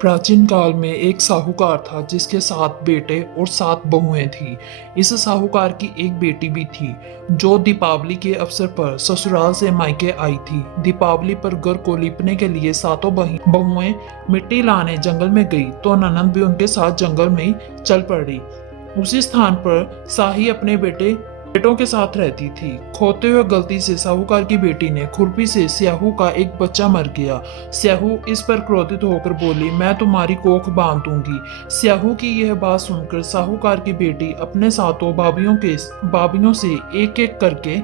प्राचीन काल में एक साहूकार था जिसके 7 बेटे और 7 बहुएं थी। इस साहूकार की एक बेटी भी थी जो दीपावली के अवसर पर ससुराल से मायके आई थी। दीपावली पर घर को लीपने के लिए सातों बहुएं मिट्टी लाने जंगल में गई तो ननंद भी उनके साथ जंगल में चल पड़ी। उसी स्थान पर साही अपने बेटों के साथ रहती थी। खोते हुए गलती से साहूकार की बेटी ने खुरपी से स्याहू का एक बच्चा मर गया। स्याहू इस पर क्रोधित होकर बोली, मैं तुम्हारी कोख बांध दूंगी। स्याहू की यह बात सुनकर साहूकार की बेटी अपने सातों बाबियों से एक एक करके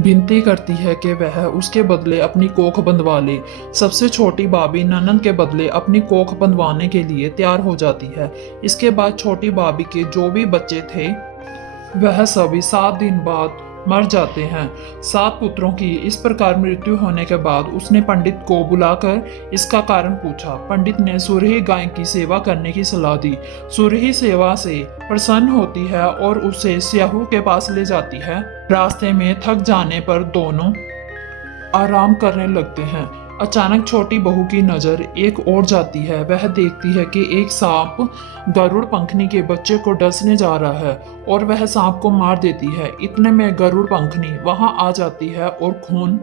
विनती करती है कि वह उसके बदले अपनी कोख बंधवा ले। सबसे छोटी भाभी ननंद के बदले अपनी कोख बंधवाने के लिए तैयार हो जाती है। इसके बाद छोटी भाभी के जो भी बच्चे थे वह सभी 7 दिन बाद मर जाते हैं। 7 पुत्रों की इस प्रकार मृत्यु होने के बाद उसने पंडित को बुलाकर इसका कारण पूछा। पंडित ने सुरही गाय की सेवा करने की सलाह दी। सुरही सेवा से प्रसन्न होती है और उसे स्याहू के पास ले जाती है। रास्ते में थक जाने पर दोनों आराम करने लगते हैं। अचानक छोटी बहू की नजर एक ओर जाती है। वह देखती है कि एक सांप गरुड़ पंखनी के बच्चे को डसने जा रहा है और वह सांप को मार देती है। इतने में गरुड़ पंखनी वहां आ जाती है और खून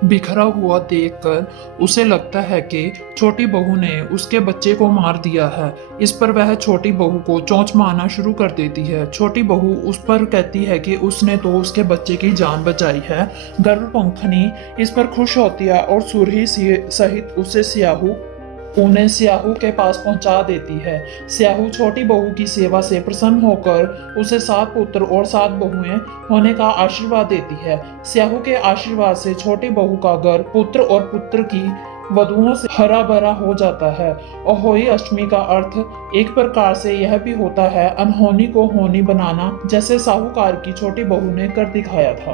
बिखरा हुआ देखकर उसे लगता है कि छोटी बहू ने उसके बच्चे को मार दिया है। इस पर वह छोटी बहू को चोंच मारना शुरू कर देती है। छोटी बहू उस पर कहती है कि उसने तो उसके बच्चे की जान बचाई है। गरुड़ पंखनी इस पर खुश होती है और सुरही सहित उसे उन्हें स्याहू के पास पहुंचा देती है। स्याहू छोटी बहू की सेवा से प्रसन्न होकर उसे 7 पुत्र और 7 बहुएं होने का आशीर्वाद देती है। स्याहू के आशीर्वाद से छोटी बहू का घर पुत्र और पुत्र की वधुओं से हरा भरा हो जाता है। अहोई अष्टमी का अर्थ एक प्रकार से यह भी होता है अनहोनी को होनी बनाना, जैसे साहूकार की छोटी बहू ने कर दिखाया था।